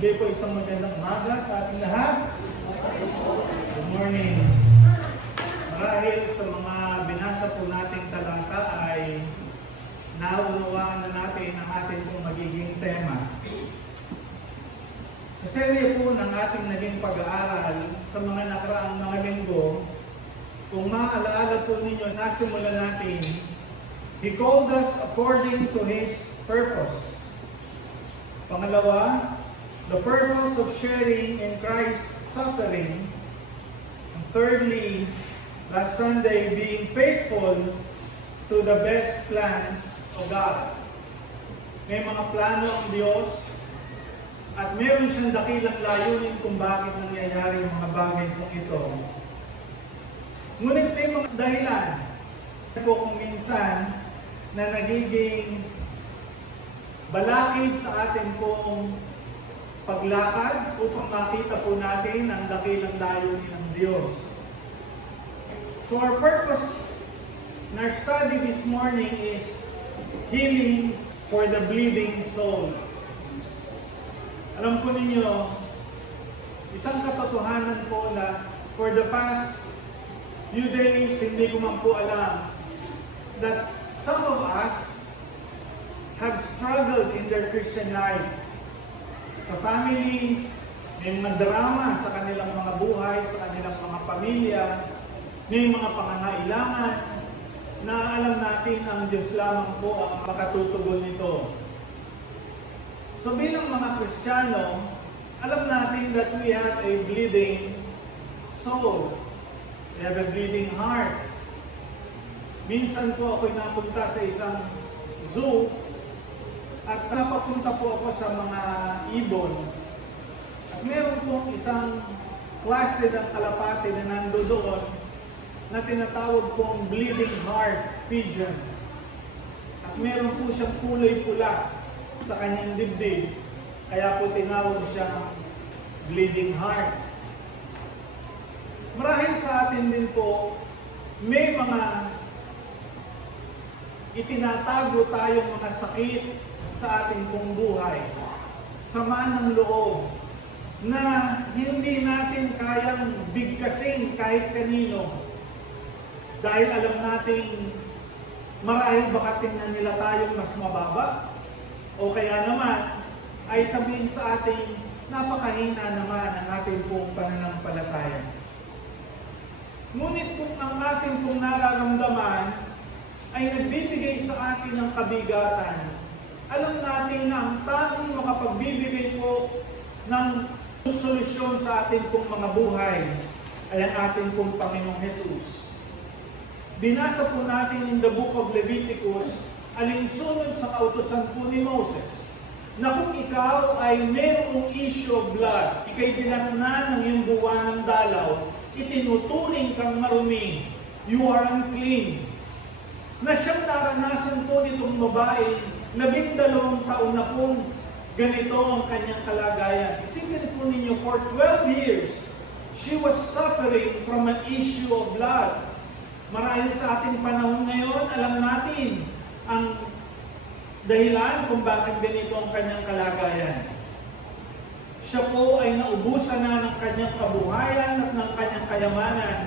Muli po isang magandang umaga sa ating lahat. Good morning. Marahil sa mga binasa po nating talata ay naunawaan na natin ang ating pong magiging tema. Sa serye po ng ating naging pag-aaral sa mga nakaraang mga linggo, kung maaalaala po ninyo, nasimulan natin, He called us according to His purpose. Pangalawa, the purpose of sharing in Christ's suffering. And thirdly, last Sunday, being faithful to the best plans of God. May mga plano ang Diyos at meron siyang dakilang layunin kung bakit nangyayari ang mga bagay kung ito. Ngunit may mga dahilan po kung minsan na nagiging balakid sa atin pong paglakad upang makita po natin ang dakilang layunin ng Diyos. So our purpose in our study this morning is healing for the bleeding soul. Alam po ninyo, isang katotohanan po na for the past few days, hindi ko man po alam that some of us have struggled in their Christian life. Sa family, may mga drama sa kanilang mga buhay, sa kanilang mga pamilya, may mga pangangailangan na alam natin ang Diyos lamang po ang makatutugon nito. So bilang mga Kristiyano, alam natin that we have a bleeding soul. We have a bleeding heart. Minsan po ako'y napunta sa isang zoo at napapunta po ako sa mga ibon. At meron po isang klase ng kalapati na nando doon na tinatawag pong bleeding heart pigeon. At meron po siyang kulay pula sa kanyang dibdib. Kaya po tinawag siyang bleeding heart. Marahil sa atin din po, may mga itinatago tayong mga sakit sa ating pong buhay, sama ng loob, na hindi natin kayang bigkasin kahit kanino. Dahil alam natin, marahil baka tingnan nila tayong mas mababa, o kaya naman, ay sabihin sa atin, napakahina naman ang ating pong pananampalataya. Ngunit kung ang ating pong nararamdaman ay nagbibigay sa atin ng kabigatan, alam natin na ang tanging makapagbibigay po ng solusyon sa ating pong mga buhay ay ang ating pong Panginoong Jesus. Binasa po natin in the book of Leviticus, alinsunod sa kautusan po ni Moses, na kung ikaw ay mayroong issue of blood, ikay dinatnan ng iyong buwan ng dalaw, itinuturing kang marumi, you are unclean. Na siyang naranasan po nitong babae, 12 taon na pong ganito ang kanyang kalagayan. Isipin po ninyo, for 12 years, she was suffering from an issue of blood. Marahil sa ating panahon ngayon, alam natin ang dahilan kung bakit ganito ang kanyang kalagayan. Siya po ay naubusan na ng kanyang kabuhayan at ng kanyang kayamanan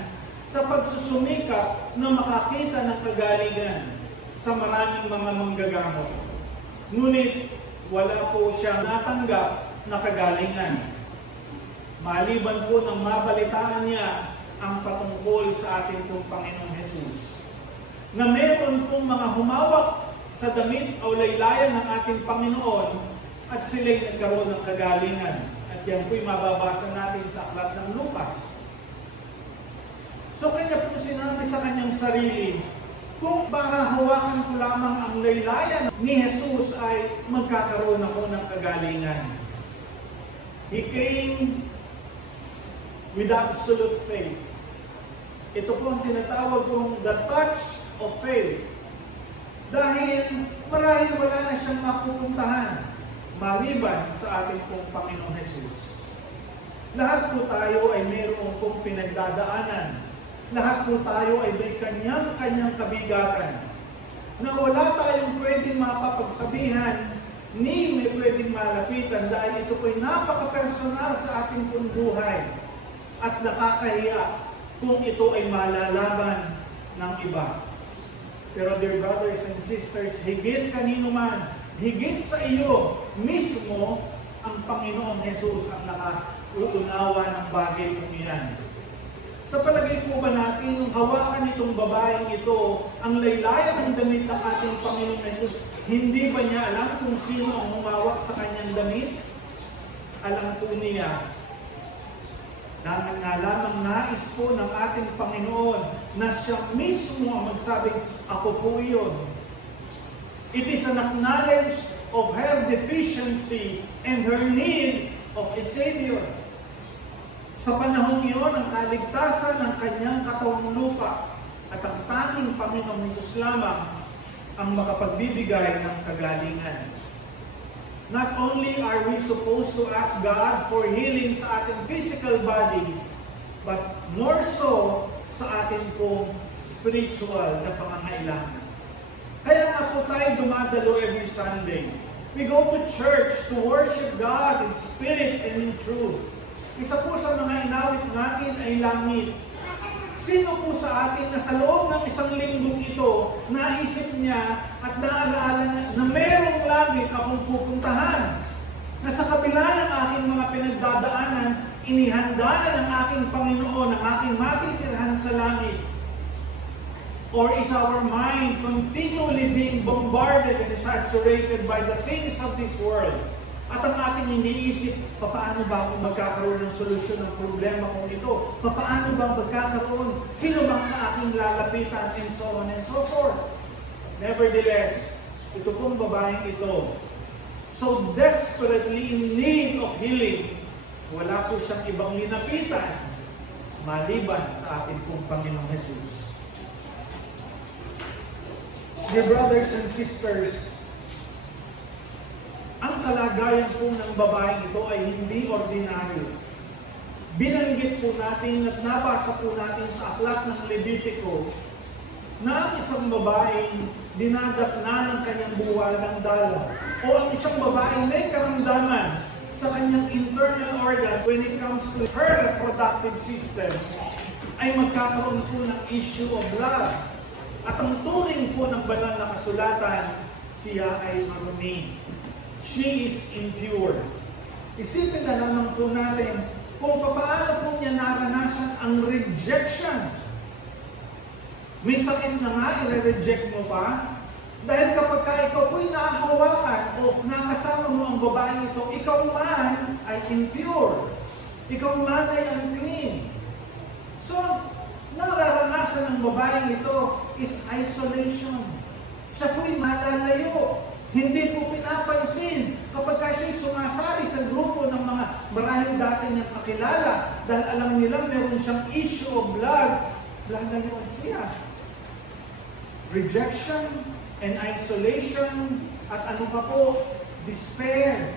sa pagsusumikap na makakita ng kagalingan sa maraming mga manggagamot. Ngunit wala po siya natanggap na kagalingan. Maliban po ng mabalitaan niya ang patungkol sa ating pong Panginoong Jesus, na meron pong mga humawak sa damit o laylayan ng ating Panginoon at sila'y nagkaroon ng kagalingan. At yan po'y mababasa natin sa aklat ng Lucas. So kanya po sinabi sa kanyang sarili, kung baka hawakan ko lamang ang laylayan ni Jesus ay magkakaroon ako ng kagalingan. He came with absolute faith. Ito po ang tinatawag kong the touch of faith. Dahil marahil wala na siyang mapupuntahan maliban sa ating pong Panginoong Jesus. Lahat po tayo ay mayroong pong pinagdadaanan. Lahat po tayo ay may kanyang-kanyang kabigatan na wala tayong pwedeng mapapagsabihan ni may pwedeng malapitan dahil ito po'y napaka-personal sa ating pong buhay at nakakahiya kung ito ay malalaman ng iba. Pero dear brothers and sisters, higit kanino man, higit sa iyo mismo, ang Panginoong Jesus ang nakauunawa ng bagay kong iyan. Sa palagay po ba natin, nung hawakan itong babaeng ito, ang laylayan ng damit ng ating Panginoong Jesus, hindi ba niya alam kung sino ang humawak sa kanyang damit? Alam po niya. Nga lamang nais po ng ating Panginoon na siya mismo ang magsabing, ako po iyon. It is an acknowledge of her deficiency and her need of a Savior. Sa panahong iyon, ang kaligtasan ng kanyang katawang lupa at ang tanging Panginoong Hesus lamang ang makapagbibigay ng kagalingan. Not only are we supposed to ask God for healing sa ating physical body, but more so sa ating pong spiritual na pangangailangan. Kaya nga po tayo dumadalo every Sunday. We go to church to worship God in spirit and in truth. Isa po sa mga inawit natin ay langit. Sino po sa atin na sa loob ng isang linggong ito, naisip niya at naalaala niya na merong langit akong pupuntahan? Na sa kabila ng aking mga pinagdadaanan, inihanda na ng aking Panginoon ang aking matitirhan sa langit. Or is our mind continually being bombarded and saturated by the things of this world? At ang ating iniisip, paano ba ako magkakaroon ng solusyon ng problema kong ito? Paano ba magkakaroon? Sino bang na aking lalapitan? And so on and so forth. Nevertheless, ito pong babaeng ito, so desperately in need of healing, wala po siyang ibang linapitan maliban sa ating pong Panginoong Jesus. Dear brothers and sisters, ang kalagayan po ng babaeng ito ay hindi ordinaryo. Binanggit po natin at nabasa po natin sa aklat ng Levitico na ang isang babaeng dinadakna ng kanyang buwal ng dalaw o ang isang babaeng may karamdaman sa kanyang internal organs when it comes to her reproductive system ay magkakaroon po ng issue of blood. At ang turing po ng banal na kasulatan, siya ay marumi. She is impure. Isipin na naman po natin kung paano po niya naranasan ang rejection. May sakit na nga, i-reject mo pa. Dahil kapag ikaw po'y nahahawakan o nakasama mo ang babaeng ito, ikaw man ay impure. Ikaw man ay unclean. So, nararanasan ng babaeng ito is isolation. Siya po'y malalayo. Hindi po pinapansin kapag siya'y sumasali sa grupo ng mga marahil dati niyang kakilala dahil alam nila meron siyang issue of blood, lalayuan siya. Rejection and isolation at ano pa po, despair.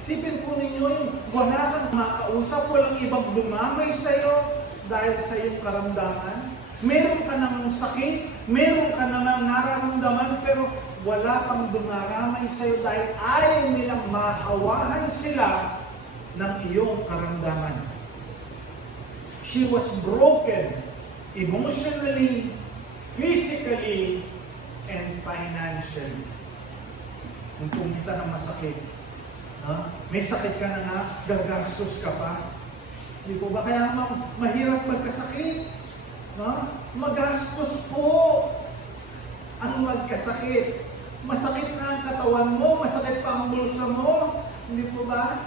Isipin po ninyo yung wala kang makausap, walang ibang dumamay sa'yo dahil sa iyong karamdaman. Meron ka ng sakit, meron ka namang nararamdaman, pero wala pang dumaramay sa iyo dahil ayaw nilang mahawahan sila ng iyong karamdaman. She was broken emotionally, physically, and financially. Kung kumisa ng masakit, may sakit ka na nga, gagastos ka pa. Hindi po ba kaya mahirap magkasakit? Magastos po ang magkasakit. Masakit na ang katawan mo, masakit pa ang bulsa mo. Hindi po ba?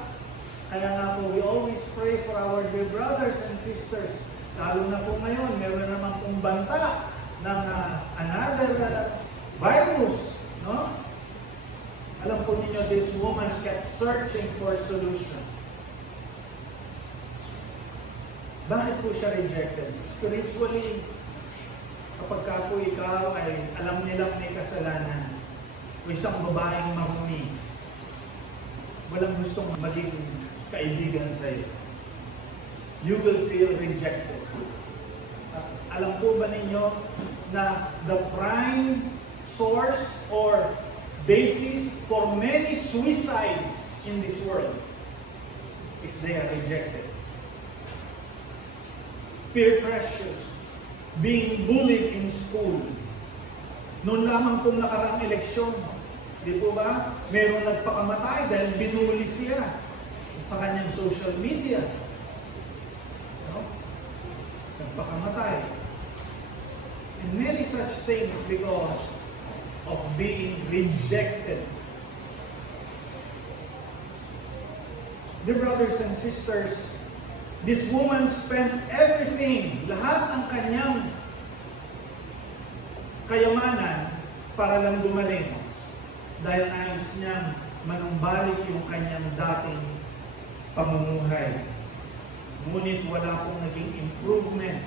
Kaya nga po, we always pray for our dear brothers and sisters. Lalo na po ngayon, meron naman pong banta ng another virus. No? Alam po ninyo, this woman kept searching for solution. Bakit po siya rejected? Spiritually, kapag ka po ikaw ay alam nilang may kasalanan, o isang babaeng marumi, walang gustong maging kaibigan sa iyo. You will feel rejected. At alam po ba ninyo na the prime source or basis for many suicides in this world is they are rejected. Peer pressure, being bullied in school. Noon lamang pong nakaraang eleksyon, di po ba? Merong nagpakamatay dahil binuli siya sa kanyang social media. No? Nagpakamatay. And many such things because of being rejected. Dear brothers and sisters, this woman spent everything, lahat ng kanyang kayamanan para lang gumaling dahil nais niyang manumbalik yung kanyang dating pamumuhay. Ngunit wala pong naging improvement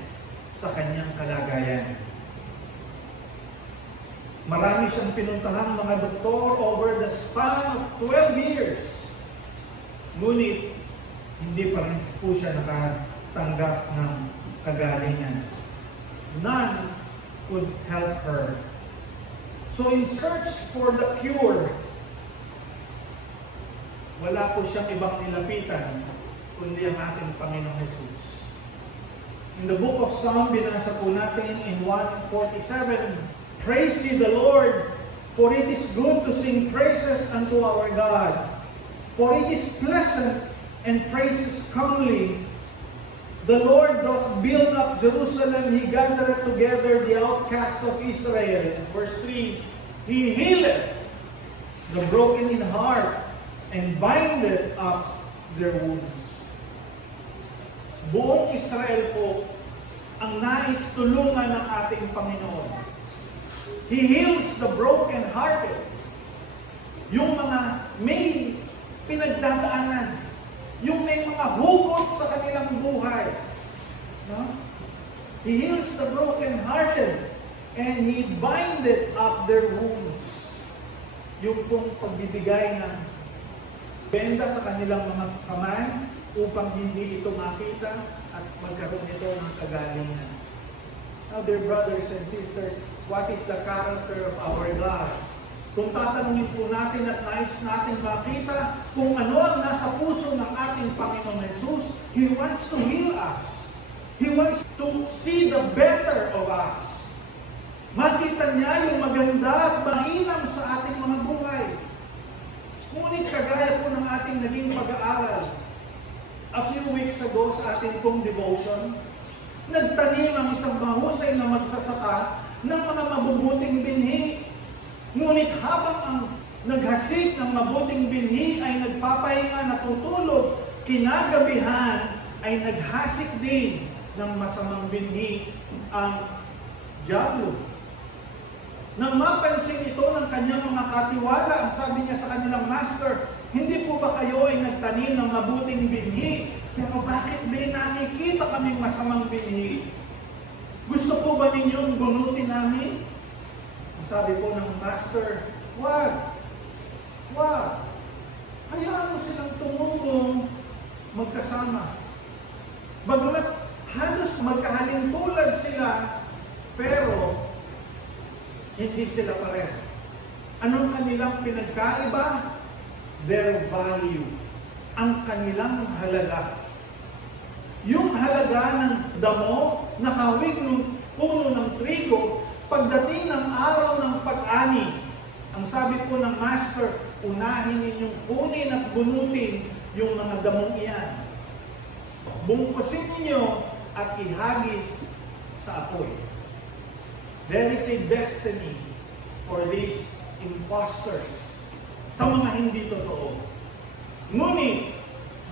sa kanyang kalagayan. Marami siyang pinuntahang mga doktor over the span of 12 years. Ngunit hindi pa rin po siya nakatanggap ng kagalingan. None could help her. So in search for the cure, wala po siyang ibang nilapitan kundi ang ating Panginoong Jesus. In the book of Psalm, binasa po natin in 147, "Praise ye the Lord, for it is good to sing praises unto our God. For it is pleasant and praises comely. The Lord doth build up Jerusalem, He gathereth together the outcast of Israel." Verse 3, "He healeth the broken in heart, and bindeth up their wounds." Buong Israel po ang nais tulungan ng ating Panginoon. He heals the broken-hearted. Yung mga may pinagdadaanan, yung may mga hugot sa kanilang buhay. No? He heals the broken-hearted and He bindeth up their wounds. Yung pong pagbibigay ng benda sa kanilang mga kamay upang hindi ito makita at magkaroon ito ng kagalingan. Now, dear brothers and sisters, what is the character of our God? Kung tatanungin po natin at nais natin makita kung ano ang nasa puso ng ating Panginoong Jesus, He wants to heal us. He wants to see the better of us. Makita niya yung maganda at mainam sa ating mga buhay. Ngunit kagaya po ng ating naging pag-aaral, a few weeks ago sa ating pong devotion, nagtanim ang isang mahusay na magsasaka ng mga mabubuting binhi. Ngunit habang ang naghasik ng mabuting binhi ay nagpapahinga, natutulog, kinagabihan ay naghasik din ng masamang binhi ang dyablo. Nang mapansin ito ng kanyang mga katiwala, ang sabi niya sa kanilang master, "Hindi po ba kayo ay nagtanim ng mabuting binhi? Pero bakit may nakikita kaming masamang binhi? Gusto po ba ninyong bunutin namin?" Ang sabi po ng master, "Wag! Wag! Hayaan mo silang tumulong magkasama. Bagamat halos magkahalintulad sila, pero hindi sila pareho. Anong kanilang pinagkaiba? Their value. Ang kanilang halaga. Yung halaga ng damo na hawig ng puno ng trigo, pagdating ng araw ng pag-ani, ang sabi po ng master, unahin ninyong kunin at bunutin yung mga damong iyan. Bungkusin ninyo at ihagis sa apoy. There is a destiny for these imposters, sa mga hindi totoo. Ngunit,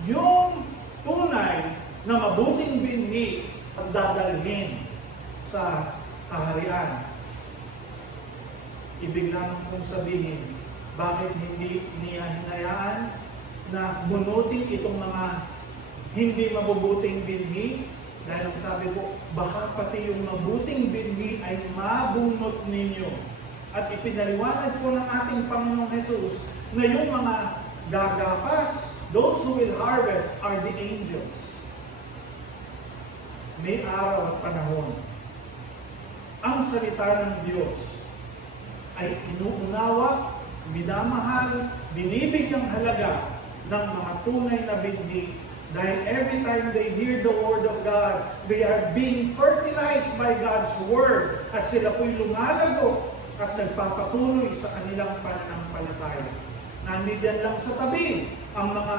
yung tunay na mabuting binhi ang dadalhin sa kaharian. Ibig lamang kong sabihin, bakit hindi niya hinayaan na bunutin itong mga hindi mabubuting binhi? Dahil ang sabi ko, baka pati yung mabuting binhi ay mabunot ninyo. At ipinaliwanag po ng ating Panginoong Jesus na yung mga gagapas, those who will harvest are the angels. May araw at panahon. Ang salita ng Diyos ay inuunawa minamahal, binibigyang halaga ng mga tunay na binhi dahil every time they hear the Word of God, they are being fertilized by God's Word at sila po'y lumalago at nagpapatuloy sa kanilang pananampalataya. Nandiyan lang sa tabi ang mga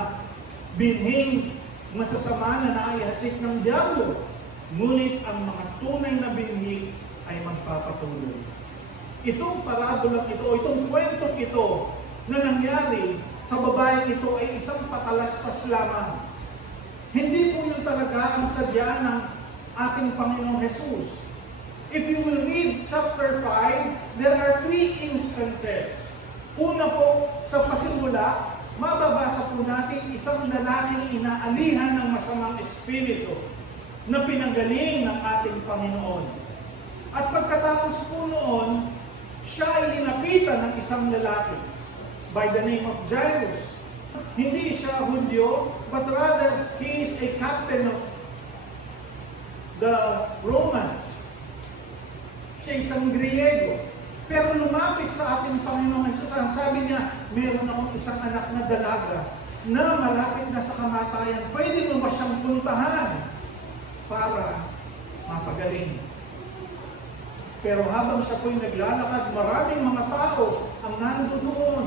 binhing masasama na naihasik ng diablo, ngunit ang mga tunay na binhi ay magpapatuloy. Itong parabolang ito, o itong kwentong ito na nangyari sa babaeng ito ay isang patalastas lamang. Hindi po yun talaga ang sadya ng ating Panginoong Jesus. If you will read chapter 5, there are 3 instances. Una po, sa pasimula, mababasa po natin isang lalaking inaalihan ng masamang espiritu na pinanggaling ng ating Panginoon. At pagkatapos po noon, siya ay linapitan ng isang lalaki by the name of Jairus. Hindi siya Hudyo, but rather he is a captain of the Romans. Siya isang Griego. Pero lumapit sa ating Panginoong Jesus. Ang sabi niya, meron akong isang anak na dalaga na malapit na sa kamatayan. Pwede mo ba siyang puntahan para mapagaling? Pero habang siya po'y naglalakad, maraming mga tao ang nandoon.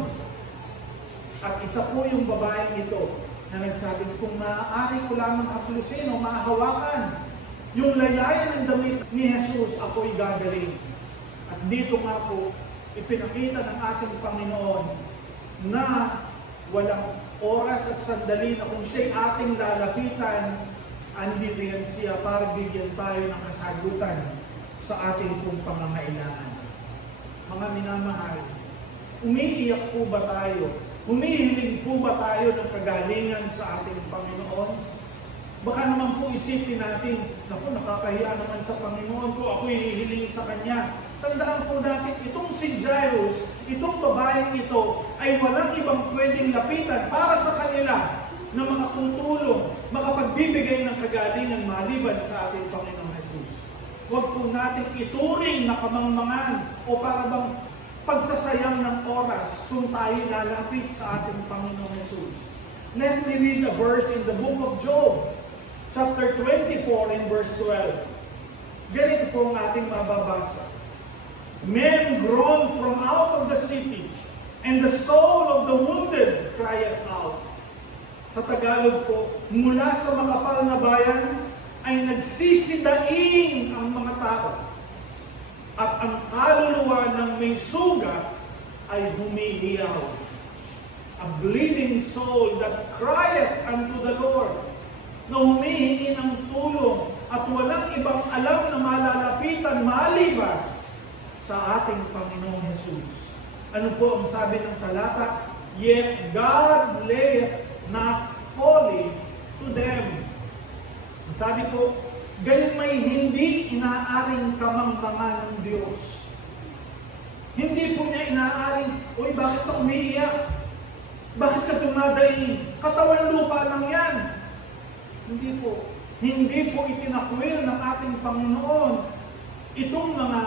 At isa po yung babaeng ito na nagsabi, kung maaari ko lamang haplusin o mahawakan yung laylayan ng damit ni Jesus, ako'y gagaling. At dito nga po, ipinakita ng ating Panginoon na walang oras at sandali na kung siya'y ating lalapitan, andiriyan siya para bigyan tayo ng kasagutan sa ating pong pangangailangan. Mga minamahal, umiiyak po ba tayo? Humihiling po ba tayo ng kagalingan sa ating Panginoon? Baka naman po isipin natin, naku, nakakahiya naman sa Panginoon ko, ako'y hihiling sa Kanya. Tandaan po natin, itong si Jairus, itong babaeng ito, ay walang ibang pwedeng lapitan para sa kanila na makatutulong, makapagbibigay ng kagalingan maliban sa ating Panginoong Jesus. Huwag po natin ituring na kamangmangan o para bang pagsasayang ng oras kung tayo lalapit sa ating Panginoong Jesus. Let me read a verse in the book of Job, chapter 24 and verse 12. Ganito po ang ating mababasa. Men groan from out of the city, and the soul of the wounded crieth out. Sa Tagalog po, mula sa makapal na bayan ay nagsisidaing ang mga tao. At ang kaluluwa ng may sugat ay humihiyaw. A bleeding soul that crieth unto the Lord, na humihingi ng tulong at walang ibang alam na malalapitan maliban sa ating Panginoong Jesus. Ano po ang sabi ng talata? Yet God layeth not folly to them. Ang sabi po, gayon may hindi inaaring kamangmangan ng Diyos. Hindi po niya inaaring, uy, bakit ka umiiyak? Bakit ka dumadaing? Katawan lupa lang yan. Hindi po. Hindi po itinakwil ng ating Panginoon itong mga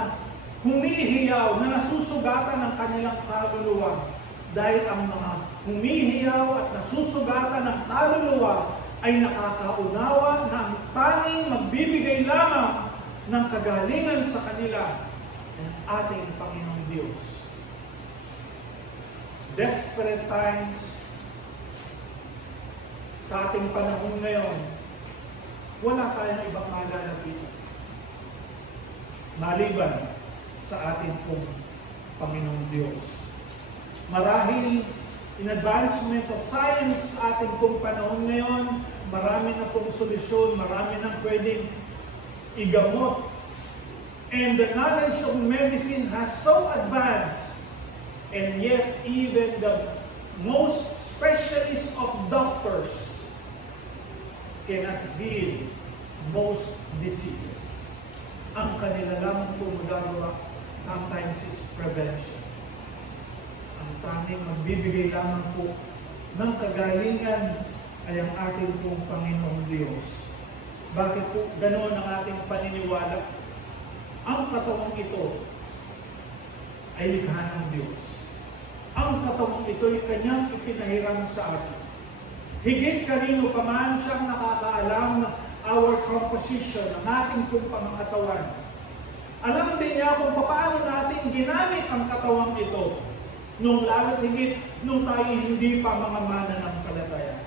humihiyaw na nasusugatan ng kanilang kaluluwa. Dahil ang mga humihiyaw at nasusugatan ng kaluluwa ay nakakaunawa na ang tanging magbibigay lamang ng kagalingan sa kanila ng ating Panginoong Diyos. Desperate times sa ating panahon ngayon, wala tayong ibang malalapitan maliban sa ating pong Panginoong Diyos. Marahil in advancement of science sa ating pong panahon ngayon, marami na pong solusyon, marami na pwedeng igamot. And the knowledge of medicine has so advanced, and yet even the most specialist of doctors cannot heal most diseases. Ang kanila lamang po magagawa sometimes is prevention. Ang tanging magbibigay lamang po ng kagalingan ay ang ating pong Panginoong Diyos. Bakit po ganoon ang ating paniniwala? Ang katawang ito ay likha ng Diyos. ang katawang ito'y kanyang ipinahiram sa atin. Higit kanino pa man siyang nakakaalam ng our composition, ng ating pong pangangatawan. Alam din niya kung paano natin ginamit ang katawang ito, nung lalo't higit nung tayo hindi pa mga mananampalataya.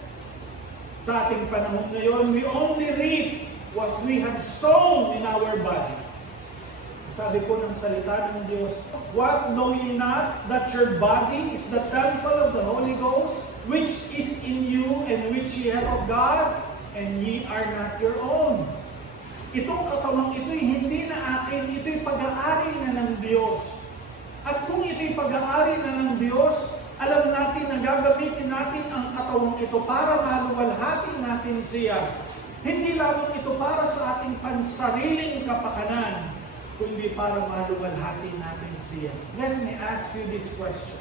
Sa ating panahon ngayon, we only reap what we have sown in our body. Sabi po ng salita ng Diyos, what know ye not, that your body is the temple of the Holy Ghost, which is in you, and which ye have of God, and ye are not your own. Itong katawang ito'y hindi na akin, ito'y pag-aari na ng Diyos. At kung ito'y pag-aari na ng Diyos, alam natin na gagamitin natin ang katawang ito para maluwalhati natin siya. Hindi lamang ito para sa ating pansariling kapakanan, kundi para maluwalhati natin siya. Let me ask you this question.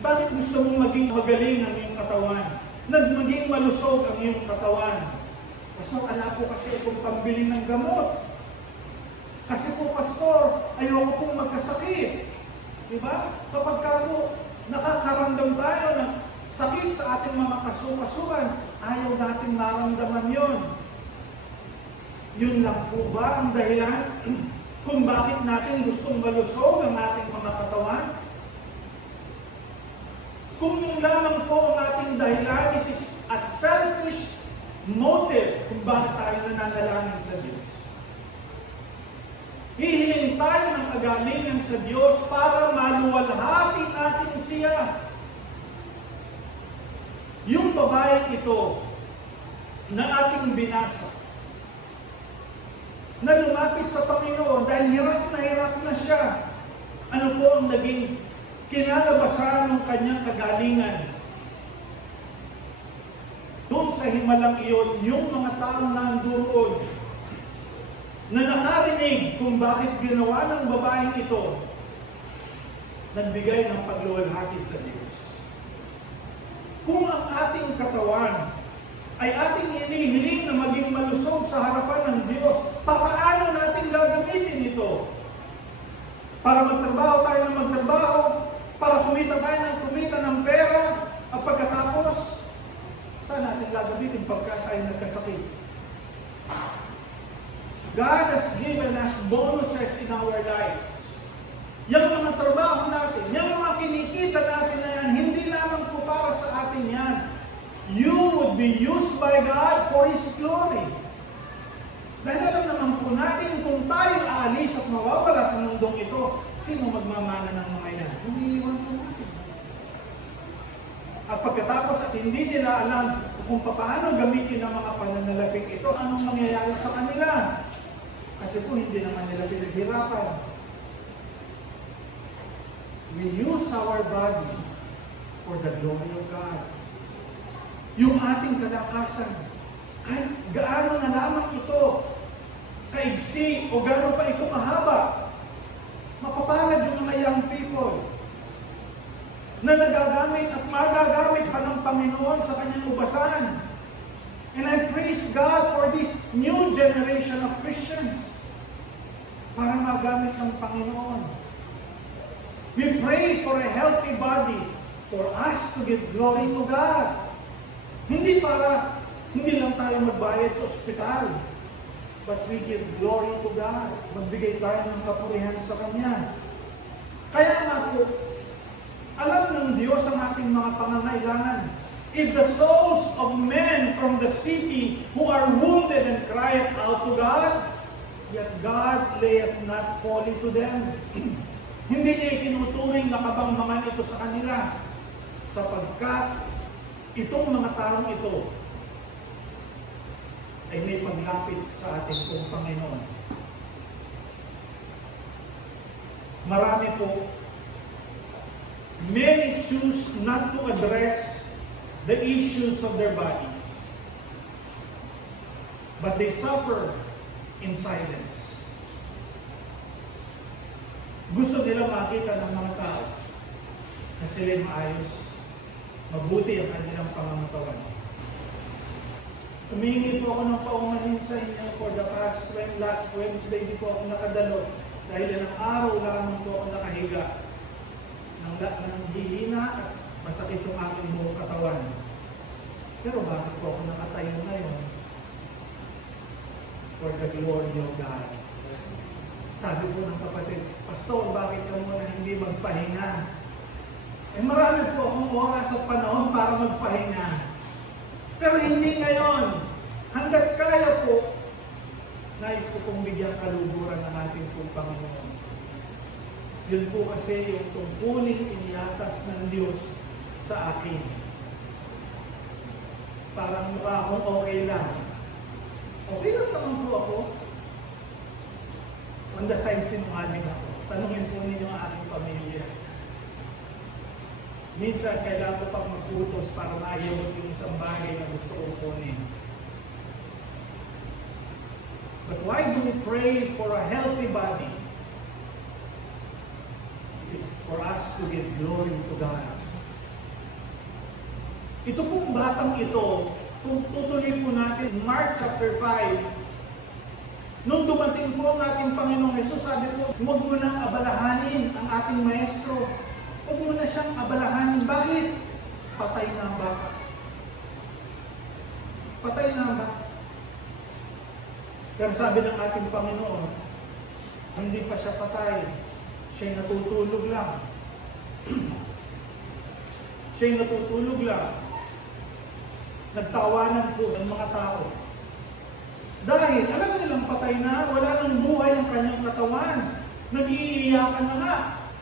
Bakit gusto mong maging magaling ang iyong katawan? Maging malusog ang iyong katawan? Pastor, ala po kasi itong pambili ng gamot. Kasi po, Pastor, ayoko pong magkasakit. Diba? Kapag ka po nakakaramdam tayo ng sakit sa ating mga kasukasuan, ayaw natin maramdaman yon. Yun lang po ba ang dahilan kung bakit natin gustong malusog ang ating mga katawan? Kung yun lamang po ang ating dahilan, it is a selfish motive kung bakit tayo nananalangin sa Diyos. Hihiling tayo ng kagalingan sa Diyos para maluwalhati natin siya. Yung babaeng ito na ating binasa, na lumapit sa Panginoon dahil hirap na siya. Ano po ang naging kinalabasan ng kanyang kagalingan? Doon sa himalang iyon, yung mga taong nandoon na nakarinig kung bakit ginawa ng babaeng ito, nagbigay ng pagluwalhati sa Diyos. Kung ang ating katawan ay ating hinihiling na maging malusog sa harapan ng Diyos, paano natin gagamitin ito? Para magtrabaho tayo ng magtrabaho, para kumita tayo ng pera, at pagkatapos, saan natin gagamitin pagka tayo nagkasakit? God has given us bonuses in our lives. Yung mga trabaho natin, yung mga kinikita natin na yan, hindi lamang po para sa atin yan. You would be used by God for His glory. Dahil alam naman po natin, kung tayo aalis at mawawala sa mundong ito, sino magmamana ng mga yan? Hindi iwan po natin. At pagkatapos at hindi nila alam kung paano gamitin ang mga pananalapig ito, anong mangyayari sa kanila? Kasi po hindi naman nila pinaghirapan. We use our body for the glory of God. Yung ating kalakasan, kahit gaano na lamang ito kaigsi o gaano pa ito kahaba, mapapalad yung mga young people na nagagamit at magagamit pa ng Panginoon sa kanyang ubasan. And I praise God for this new generation of Christians para magamit ng Panginoon. We pray for a healthy body for us to give glory to God. Hindi lang tayo magbayad sa ospital, but we give glory to God. Magbigay tayo ng kapurihan sa Kanya. Kaya nga po, alam ng Diyos ang ating mga pangangailangan. If the souls of men from the city who are wounded and cry out to God, yet God layeth not folly to them. Hindi niya itinuturing na kabangmangan ito sa kanila, sapagkat itong mga taong ito ay may paglapit sa ating pong Panginoon. Marami po, many choose not to address the issues of their bodies, but they suffer in silence. Gusto nila makita ng mga tao na sila'y maayos, mabuti ang kanilang pangangatawan. Humingi po ako ng paumanhin sa inyo for the last Wednesday, di po ako nakadalo dahil ilang araw lamang po ako nakahiga. nanghihina at masakit yung aking buong katawan. Pero bakit po ako nakatayo ngayon? For the glory of God. Sabi po ng kapatid, Pastor, bakit ka muna hindi magpahinga? Marami po akong oras at panahon para magpahinga. Pero hindi ngayon. Hanggat kaya po, nais ko pong bigyang kaluguran ng ating pong Panginoon. Yun po kasi yung tungkuling iniatas ng Diyos sa akin. Parang mukha akong okay lang. Okay lang naman po ako. On the side, sinungaling ako. Tanungin po ninyo ang aking pamilya. Minsan, kailangan ko pang magputos para maayawag yung isang bagay na gusto kong kunin. But why do we pray for a healthy body? It is for us to give glory to God. Ito pong batang ito, kung tutuloy po natin, Mark chapter 5, nung dumating po ang ating Panginoong Hesus, sabi po, huwag mo nang abalahanin ang ating maestro. Huwag mo na siyang abalahanin. Bakit? Patay na ang bata. Patay na ang bata. Pero sabi ng ating Panginoon, hindi pa siya patay. Siya'y natutulog lang. Siya'y natutulog lang. Nagtawanan po ng mga tao. Dahil alam nilang patay na, wala nang buhay ang kanyang katawan. Nag-iiyakan na nga.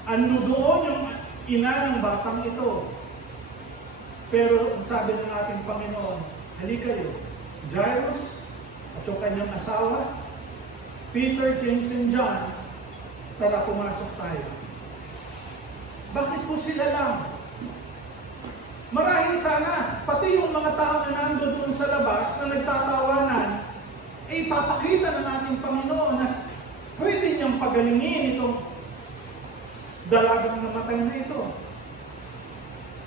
Ando doon yung ina ng batang ito. Pero ang sabi ng ating Panginoon, halika kayo, Jairus at yung kanyang asawa, Peter, James, and John, tara pumasok tayo. Bakit po sila lang? Marahil sana, pati yung mga tao na nando doon sa labas na nagtatawanan, ipapakita ng ating Panginoon na pwede niyang pagalingin itong dalagang namatay na ito.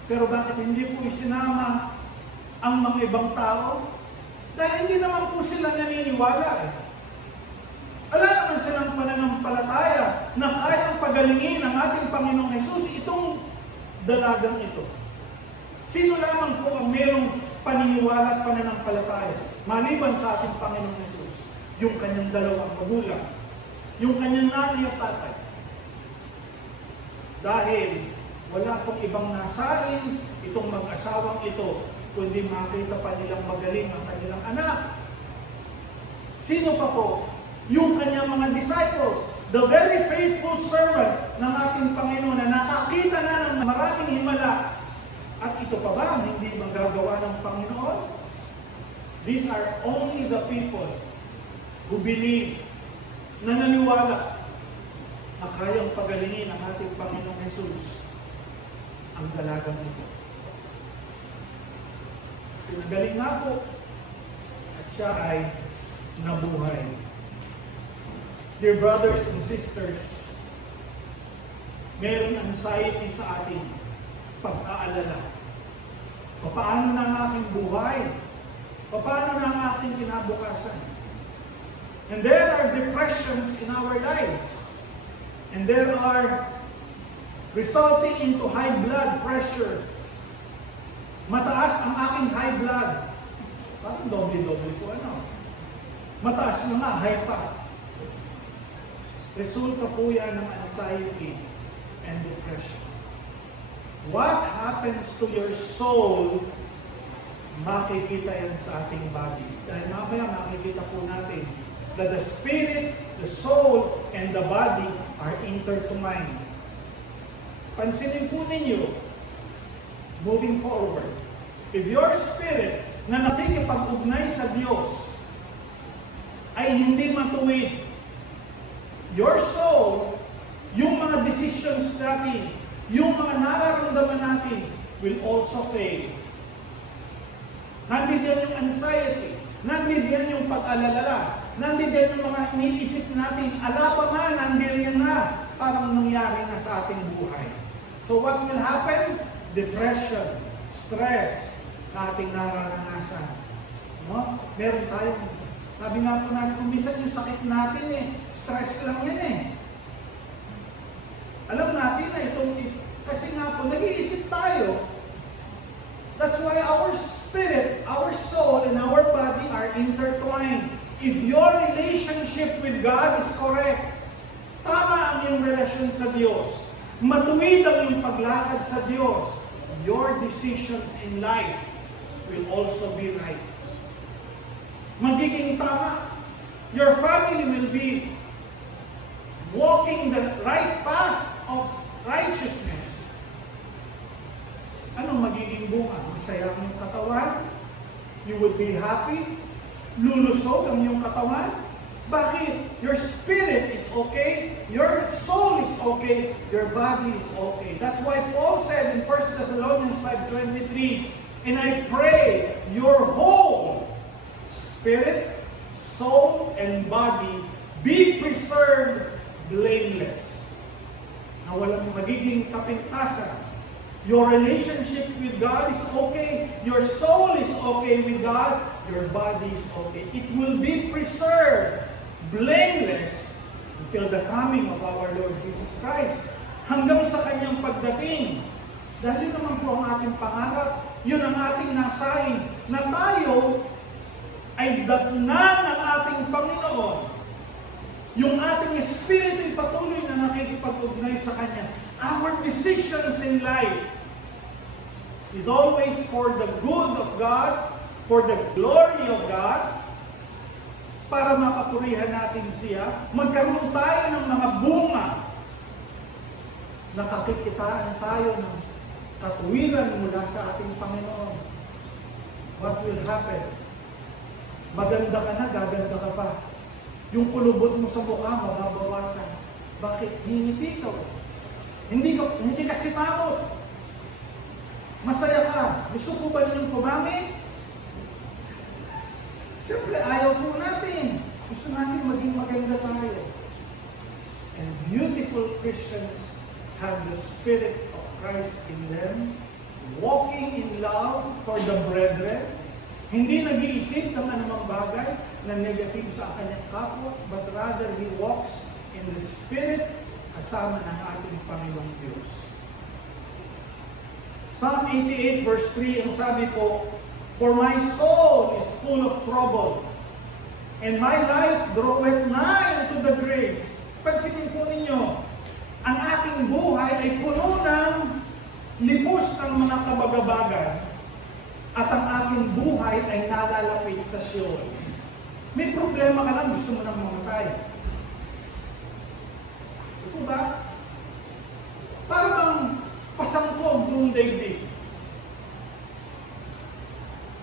Pero bakit hindi po isinama ang mga ibang tao? Dahil hindi naman po sila naniniwala. Wala naman silang pananampalataya na kayang pagalingin ng ating Panginoong Hesus itong dalagang ito. Sino lamang po ang merong paniniwala at pananampalataya maliban sa ating Panginoong Hesus? Yung kanyang dalawang magulang, yung kanyang nanay at tatay. Dahil wala pong ibang nasain itong mag-asawang ito, kundi makita pa nilang magaling ang kanilang anak. Sino pa po? Yung kanyang mga disciples, the very faithful servant ng ating Panginoon na nakakita na ng maraming himala. At ito pa ba ang hindi magagawa ng Panginoon? These are only the people who believe, na naniwala na kayang pagalingin ang ating Panginoong Hesus ang dalagang ito. Pinagaling nga po at siya ay nabuhay. Dear brothers and sisters, meron anxiety sa ating pag-aalala. Paano na ang aking buhay? Paano na ang aking kinabukasan? And there are depressions in our lives. And there are resulting into high blood pressure. Mataas ang aking high blood. Parang doble-doble po ano. Mataas na nga, high pa. Resulta po yan ng anxiety and depression. What happens to your soul, makikita yan sa ating body. Dahil mamaya makikita po natin that the spirit, the soul, and the body are intertwined. Pansinin po ninyo, moving forward, if your spirit na nakikipag-ugnay sa Diyos ay hindi matuwid, your soul, yung mga decisions natin, yung mga nararamdaman natin will also fail. Nandiyan yung anxiety, nandiyan yung pag-alala, nandiyan yung mga iniisip natin, ala pa nga, nandiyan na, parang nangyari na sa ating buhay. So what will happen? Depression, stress na ating nararanasan. No? Meron tayong, sabi nga po natin, kung minsan yung sakit natin stress lang yan Alam natin na Kasi nga po, nag-iisip tayo. That's why our spirit, our soul, and our body are intertwined. If your relationship with God is correct, tama ang iyong relasyon sa Diyos, matuwid ang iyong paglakad sa Diyos, your decisions in life will also be right. Magiging tama. Your family will be walking the right path of righteousness. Ano magiging bunga? Masaya ang iyong katawan? You would be happy? Lulusog ang iyong katawan? Bakit? Your spirit is okay, your soul is okay, your body is okay. That's why Paul said in 1 Thessalonians 5:23, and I pray your whole spirit, soul, and body be preserved blameless. Na walang magiging kapintasan. Your relationship with God is okay. Your soul is okay with God. Your body is okay. It will be preserved blameless until the coming of our Lord Jesus Christ. Hanggang sa kanyang pagdating. Dahil yun naman po ang ating pangarap. Yun ang ating nasain. Na tayo ay datnan ng ating Panginoon. Yung ating espiritu ay patuloy na nakikipag-ugnay sa Kanya. Our decisions in life is always for the good of God, for the glory of God, para mapapurihan natin siya. Magkaroon tayo ng mga bunga. Nakakikitaan tayo ng katuwiran mula sa ating Panginoon. What will happen? Maganda ka na, gaganda ka pa. Yung kulubot mo sa mukha, mababawasan. Bakit? Hingiti ka. Hindi ka simangot. Masaya ka. Gusto ko ba ninyong kumami? Siyempre, ayaw po natin. Gusto natin maging maganda tayo. And beautiful Christians have the Spirit of Christ in them, walking in love for the brethren, hindi nag-iisip ng anumang bagay na negative sa kanyang kapwa, but rather he walks in the Spirit kasama ng ating Panginoong Diyos. Psalm 88 verse 3, ang sabi po, for my soul is full of trouble, and my life draweth nigh unto the graves. Pansinin po ninyo, ang ating buhay ay puno ng libos ng mga kabagabagan, at ang ating buhay ay nalalapit sa Sheol. May problema ka lang, gusto mo nang mamatay. Ito ba? Para bang pasangko ang buong daigdig.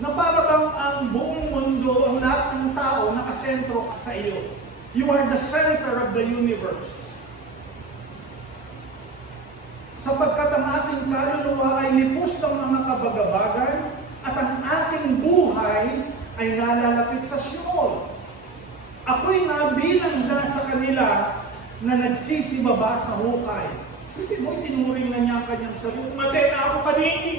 Na para bang ang buong mundo, ang lahat ng tao, nakasentro sa iyo. You are the center of the universe. Sapagkat ang ating kaluluwa ay lipos ng mga kabagabagan, at ang ating buhay ay nalalapit sa Sheol. Ako'y nabilang na sa kanila na nagsisibaba sa hukay. Sige mo, tinuring na niya ang kanyang sarili. Matay na ako kanini.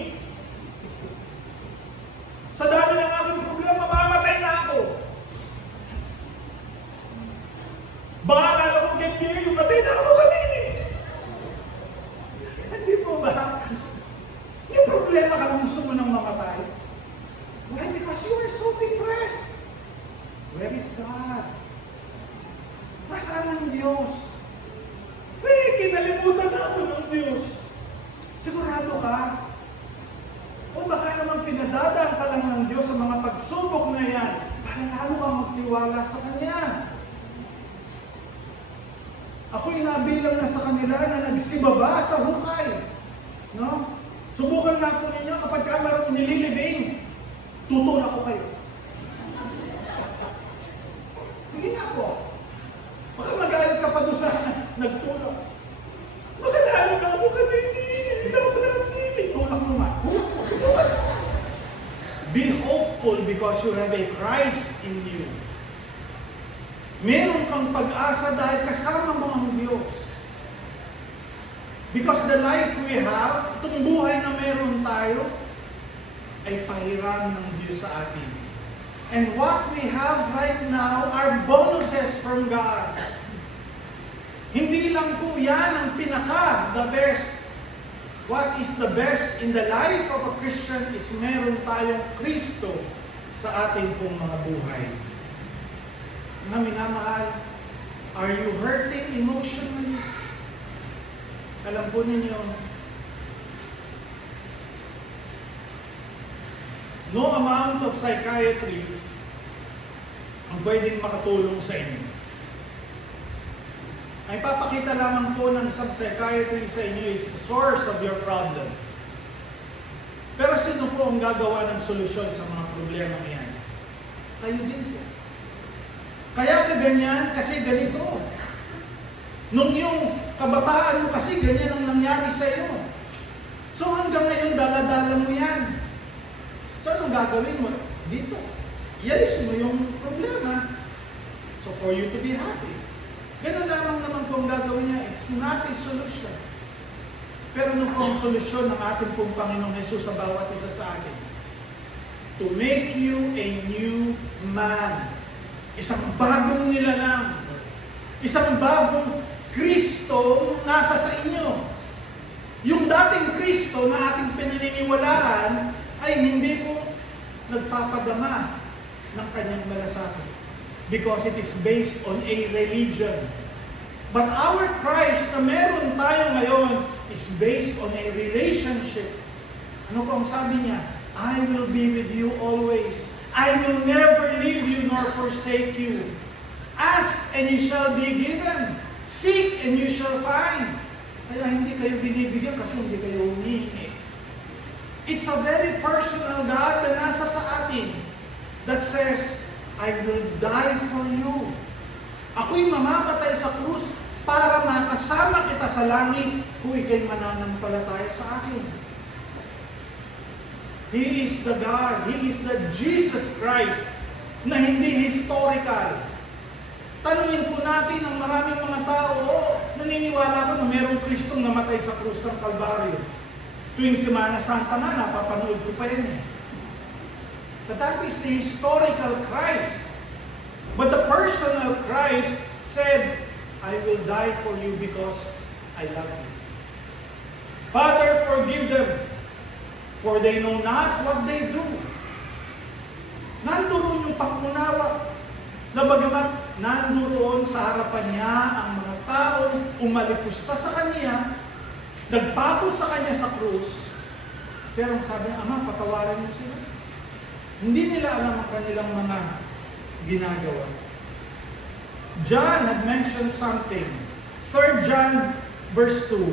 Sa dami ng aking problema, mamatay na ako. Baka nalo kong get near, matay na ako kanini. Hindi po ba? May problema ka kung gusto mo nang mamatay. Why? Because you are so depressed. Where is God? Nasaan ang Diyos? Kinalimutan na ako ng Diyos. Sigurado ka? O baka naman pinadadaan ka lang ng Diyos sa mga pagsubok na yan para lalo kang magtiwala sa Kanya. Ako'y nabilang na sa kanila na nagsibaba sa hukay. No? Subukan na po ninyo kapag kamarang nililibing, tutulak ko kayo. Sige nga po. Baka magalit ka pa doon sa nagtulak. Baka lalo na ako kanini. Hindi ako kanini. Tulak mo man. Tulak mo. Subukan. Be hopeful because you have a Christ in you. Meron kang pag-asa dahil kasama mo ang Diyos. Because the life we have, itong buhay na meron tayo, ay pahiram ng Diyos sa atin. And what we have right now are bonuses from God. Hindi lang po yan ang pinaka, the best. what is the best in the life of a Christian is meron tayong Kristo sa ating pong mga buhay. Mga minamahal, are you hurting emotionally? Alam po ninyo, no amount of psychiatry ang pwedeng makatulong sa inyo. Ang ipapakita lamang po ng isang psychiatry sa inyo is the source of your problem. Pero sino po ang gagawa ng solusyon sa mga problema niyan? Kayo din po. Kaya ka ganyan kasi ganito. Nung yung kabataan mo kasi ganyan ang nangyari sa iyo. So hanggang ngayon dala-dala mo yan. So anong gagawin mo? Dito. Ialis mo yung problema. So for you to be happy. Ganun lamang naman po ang gagawin niya. It's not a solution. Pero ano po ang solusyon ng ating pong Panginoong Jesus sa bawat isa sa atin? To make you a new man. Isang bagong nilalang. Isang bagong Kristo nasa sa inyo. Yung dating Kristo na ating pinaniniwalaan ay hindi po nagpapadama ng kanyang malasakit. Because it is based on a religion. But our Christ na meron tayo ngayon is based on a relationship. Ano po ang sabi niya? I will be with you always. I will never leave you nor forsake you. Ask and you shall be given. Seek and you shall find. Kaya hindi kayo binibigyan kasi hindi kayo humihingi. It's a very personal God na nasa sa atin that says, I will die for you. Ako'y mamamatay sa krus para makasama kita sa langit kung ika'y mananampalataya sa akin. He is the God, He is the Jesus Christ na hindi historical. Tanungin po natin ang maraming mga tao, naniniwala ko na mayroong Kristong namatay sa krus ng Kalbaryo. Tuwing Semana Santa na, napapanood ko pa yun eh. But that is the historical Christ. But the personal Christ said, I will die for you because I love you. Father, forgive them, for they know not what they do. Nandoon yung pangunawa na bagamat nandoon sa harapan niya ang mga taong umalipusta sa kanya, nagpako sa kanya sa krus, pero ang sabi niya, Ama, patawarin mo sila. Hindi nila alam ang kanilang mga ginagawa. John had mentioned something. 3 John verse 2.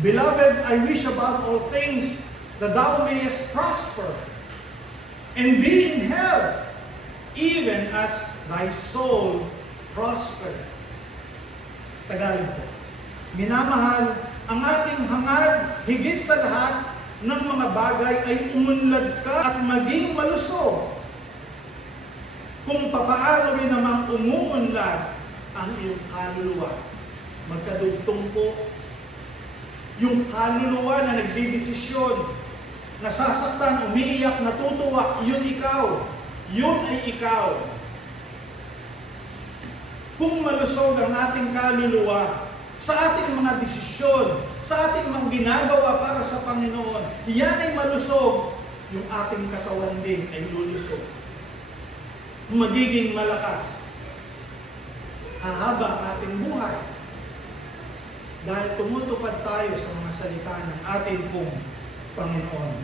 Beloved, I wish above all things that thou mayest prosper and be in health, even as thy soul prosper. Tagalog po. Minamahal, ang ating hangad, higit sa lahat, ng mga bagay ay umunlad ka at maging malusog. Kung papaano rin namang umuunlad ang iyong kaluluwa. Magkadugtong po. Yung kaluluwa na nagdidesisyon, nasasaktan, umiiyak, natutuwa, yun ikaw. Yun ay ikaw. Kung malusog ang ating kaluluwa, sa ating mga desisyon, sa ating mga ginagawa para sa Panginoon, yan ay malusog, yung ating katawan din ay lulusog. Magiging malakas. Hahaba ang ating buhay. Dahil tumutupad tayo sa mga salita ng ating pong Panginoon.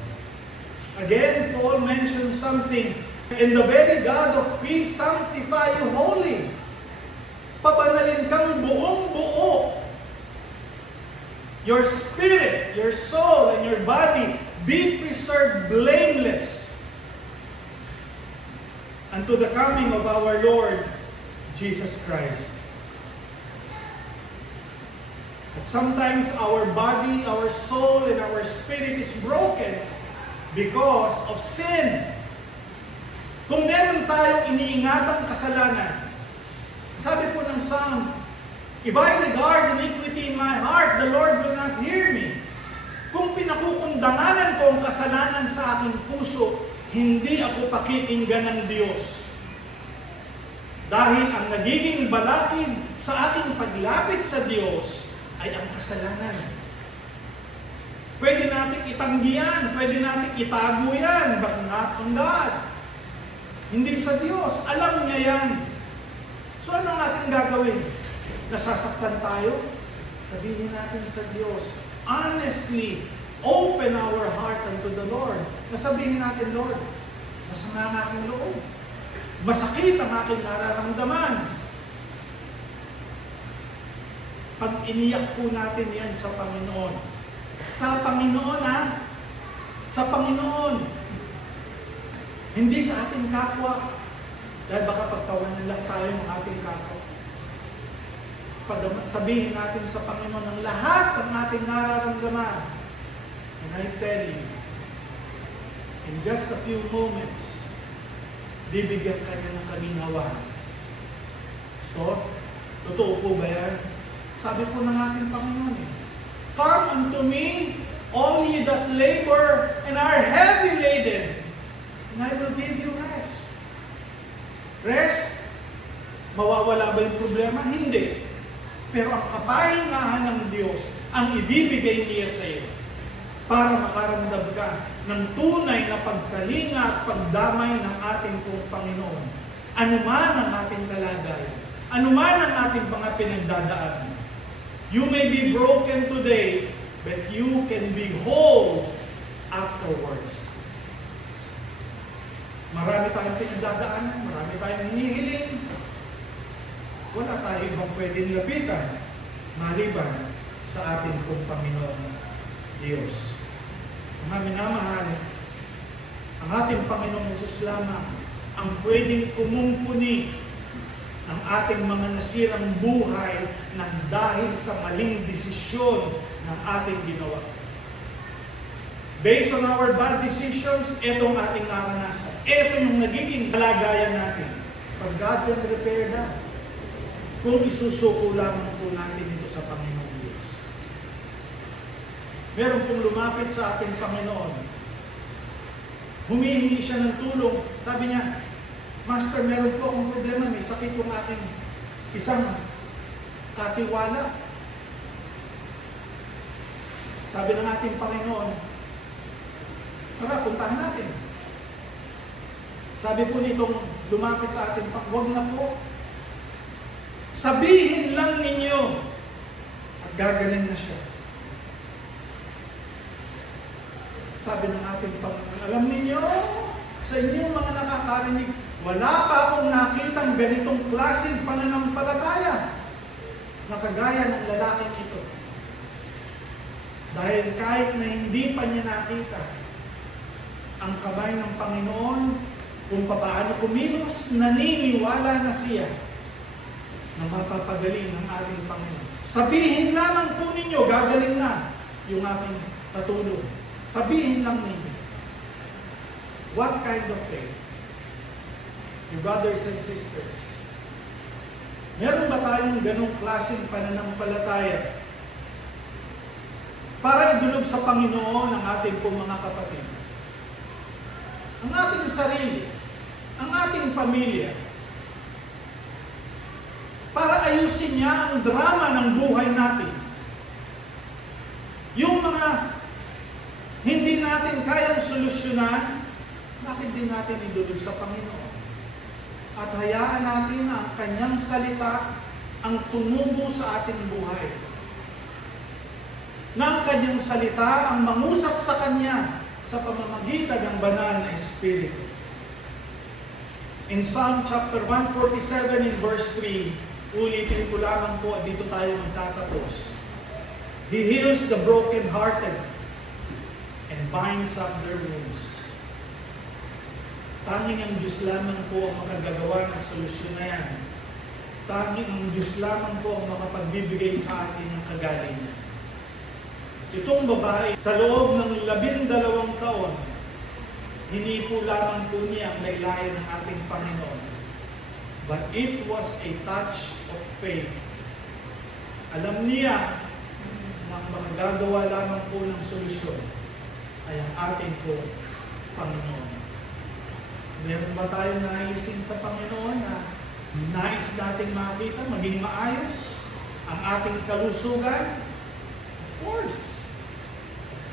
Again, Paul mentioned something. And the very God of peace sanctify you wholly. Pabanalin kang buong-buo. Your spirit, your soul, and your body be preserved blameless unto the coming of our Lord Jesus Christ. But sometimes our body, our soul, and our spirit is broken because of sin. Kung meron tayong iniingatang kasalanan, sabi po ng Psalm, if I regard iniquity in my heart, the Lord will not hear me. Kung pinakukundanganan ko ang kasalanan sa aking puso, hindi ako pakikinggan ng Diyos. Dahil ang nagiging balakid sa ating paglapit sa Diyos ay ang kasalanan. Pwede natin itanggihan, pwede natin itago yan, but not on God. Hindi sa Diyos. Alam niya yan. So ano natin gagawin? Nasasaktan tayo? Sabihin natin sa Diyos, honestly, open our heart unto the Lord. Nasabihin natin, Lord, masama ang aking loob. Masakit ang aking nararamdaman. Pag iniyak po natin yan sa Panginoon, sa Panginoon sa Panginoon, hindi sa ating kapwa. Dahil baka pagtawanan lang tayo ng ating kapwa. Pag sabihin natin sa Panginoon ang lahat ng ating nararamdaman, and I tell you, in just a few moments, bibigyan ka niya ng kaginhawahan. So, totoo po ba yan? Sabi po ng ating Panginoon, come unto me, all ye that labor and are heavy laden, and I will give you rest. Rest? Mawawala ba yung problema? Hindi. Pero ang kapahingahan ng Diyos ang ibibigay niya sa iyo para makaramdam ka ng tunay na pagkalinga at pagdamay ng ating pong Panginoon. Ano man ang ating kalagayan, ano man ang ating mga pinagdadaan. You may be broken today, but you can be whole afterwards. Marami tayong pinagdadaanan, marami tayong hinihiling. Wala tayong ibang pwedeng lapitan maliban sa ating pong Panginoon Diyos. Mga minamahal, ang ating Panginoong Jesus lamang ang pwedeng kumumpuni ng ating mga nasirang buhay ng dahil sa maling desisyon ng ating ginawa. Based on our bad decisions, ito ang ating naranasan. Ito yung nagiging kalagayan natin. But God can repair that kung isusuko lamang po natin ito sa Panginoon Diyos. Meron pong lumapit sa ating Panginoon. Humihingi siya ng tulong. Sabi niya, Master, meron po akong problema. May sakit yung aking isang katiwala. Sabi ng ating Panginoon, tara, puntahan natin. Sabi po nitong lumapit sa atin, huwag na po. Sabihin lang ninyo at gagaling na siya. Sabi ng ating Panginoon, alam ninyo, sa inyong mga nakakarinig, wala pa akong nakitang ganitong klaseng pananampalataya na kagaya ng lalaking ito. Dahil kahit na hindi pa niya nakita ang kamay ng Panginoon kung paano kumilos, naniniwala na siya na mapapagaling ng ating Panginoon. Sabihin lamang po ninyo, gagaling na yung ating katulong. Sabihin lang ninyo. What kind of faith? Your brothers and sisters, meron ba tayong ganong klaseng pananampalataya para idulog sa Panginoon ang ating pong mga kapatid? Ang ating sarili, ang ating pamilya, para ayusin niya ang drama ng buhay natin. Yung mga hindi natin kayang solusyonan, bakit din natin idulog sa Panginoon? At hayaan natin ang kanyang salita ang tumubo sa ating buhay. Na ang kanyang salita ang mangusap sa kanya sa pamamagitan ng banal na Espiritu. In Psalm chapter 147 in verse 3, ulitin ko lamang po at dito tayo magtatapos. He heals the broken-hearted and binds up their wounds. Tanging ang Diyos lamang po ang makagagawa ng solusyon na yan. Tanging ang Diyos lamang po ang makapagbibigay sa atin ng kagalingan. Itong babae, sa loob ng 12 taon, hinipo lamang po niya ang laylayan ng ating Panginoon. But it was a touch of faith. Alam niya na ang makagagawa lamang po ng solusyon ay ang ating po Panginoon. Meron ba tayong naisin sa Panginoon na nais nating makita, maging maayos ang ating kalusugan? Of course.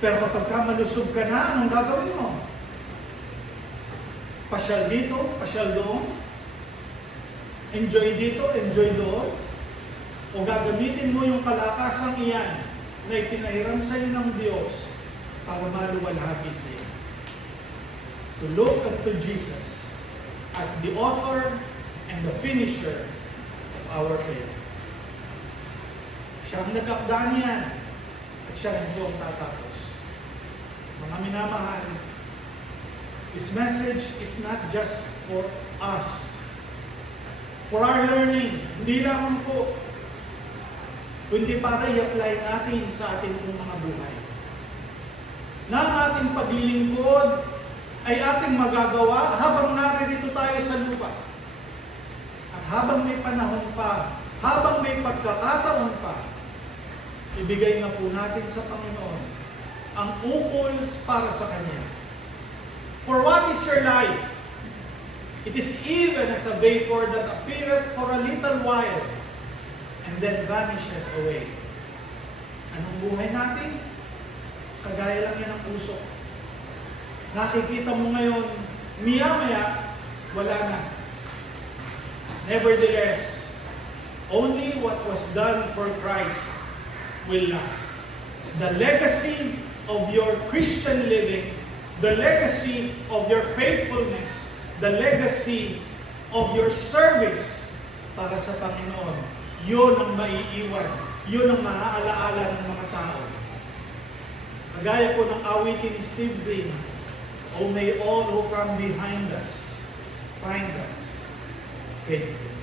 Pero kapag ka malusog ka na, anong gagawin mo? Pasyal dito, pasyal doon? Enjoy dito, enjoy doon? O gagamitin mo yung kalakasang iyan na ipinahiram sa iyo ng Diyos para maluwalhati sa iyo? To look unto Jesus as the author and the finisher of our faith. Siya ang nag-akda niyan at siya ang buong tatapos. Mga minamahal, this message is not just for us, for our learning. Hindi lamang po, kundi para i-apply natin sa ating mga buhay. Na ang ating paglilingkod ay ating magagawa habang naririto tayo sa lupa. At habang may panahon pa, habang may pagkakataon pa, ibigay na po natin sa Panginoon ang ukol para sa Kanya. For what is your life? It is even as a vapor that appeareth for a little while and then vanisheth away. Anong buhay natin? Kagaya lang yan ng usok. Nakikita mo ngayon, maya-maya, wala na. Nevertheless, only what was done for Christ will last. The legacy of your Christian living, the legacy of your faithfulness, the legacy of your service para sa Panginoon, yun ang maiiwan, yun ang maaalaala ng mga tao. Kagaya po ng awitin ni Steve Green, "Oh, may all who come behind us find us faithful."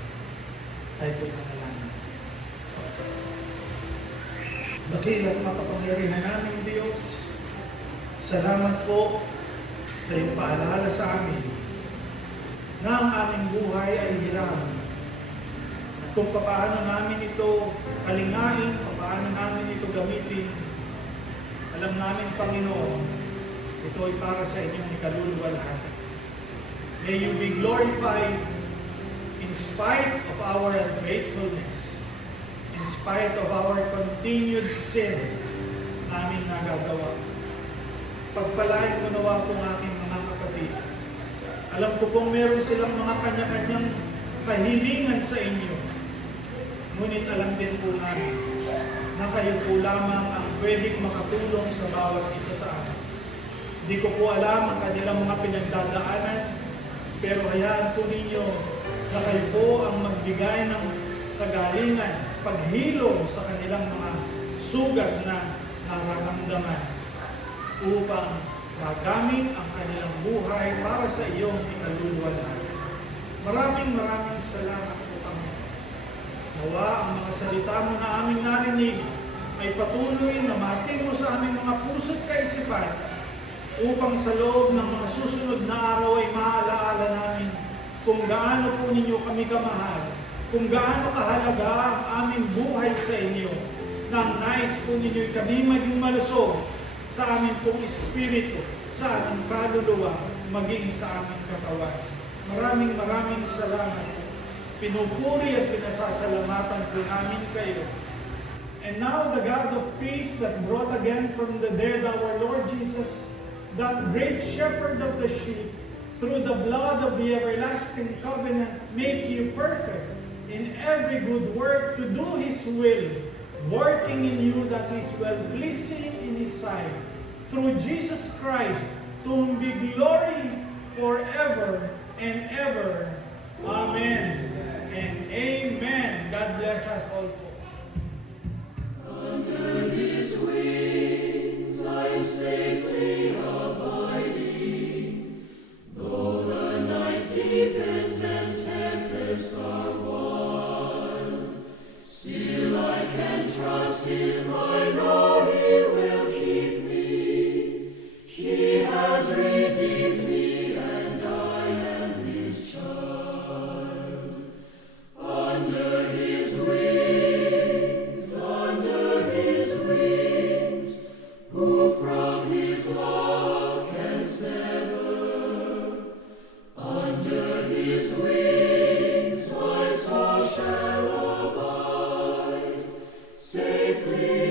Tayo po manalangin. Dakilat makapangyarihan namin Diyos, salamat po sa iyong paalala sa amin na ang aming buhay ay hiram. At kung paano namin ito kalingain, paano namin ito gamitin, alam namin, Panginoon, ito ay para sa inyong ikaluluwalhati. May you be glorified in spite of our unfaithfulness, in spite of our continued sin namin nagagawa. Pagpalain mo nawa po ang aking mga kapatid. Alam ko pong meron silang mga kanya-kanyang kahilingan sa inyo. Ngunit alam din po namin na kayo po lamang ang pwedeng makatulong sa bawat isa sa atin. Hindi ko po alam ang kanilang mga pinagdadaanan, pero hayaan po ninyo na kayo po ang magbigay ng kagalingan, paghilom sa kanilang mga sugat na nararamdaman upang magamit ang kanilang buhay para sa iyong ikaluluwalhati. Maraming salamat po kami. Nawa ang mga salita mo na aming narinig ay patuloy na matingo sa aming mga puso't kaisipan upang sa loob ng mga susunod na araw ay maalaala namin kung gaano po ninyo kami kamahal, kung gaano kahalaga ang aming buhay sa inyo, nang nais po ninyo kami maging malusog sa aming pong espiritu, sa aming kaluluwa, maging sa aming katawan. Maraming salamat po. Pinupuri at pinasasalamatan po namin kayo. And now the God of peace that brought again from the dead our Lord Jesus, that great shepherd of the sheep, through the blood of the everlasting covenant, make you perfect in every good work to do His will, working in you that is well-pleasing in His sight. Through Jesus Christ, to whom be glory forever and ever. Amen and amen. God bless us all po. Under His wings I'm safely abiding, though the night deepens and tempests are wild. Still I can trust Him, I know He will keep me. He has redeemed me, and I am His child. Under His wings, who from His love can sever? Under His wings my soul shall abide, safely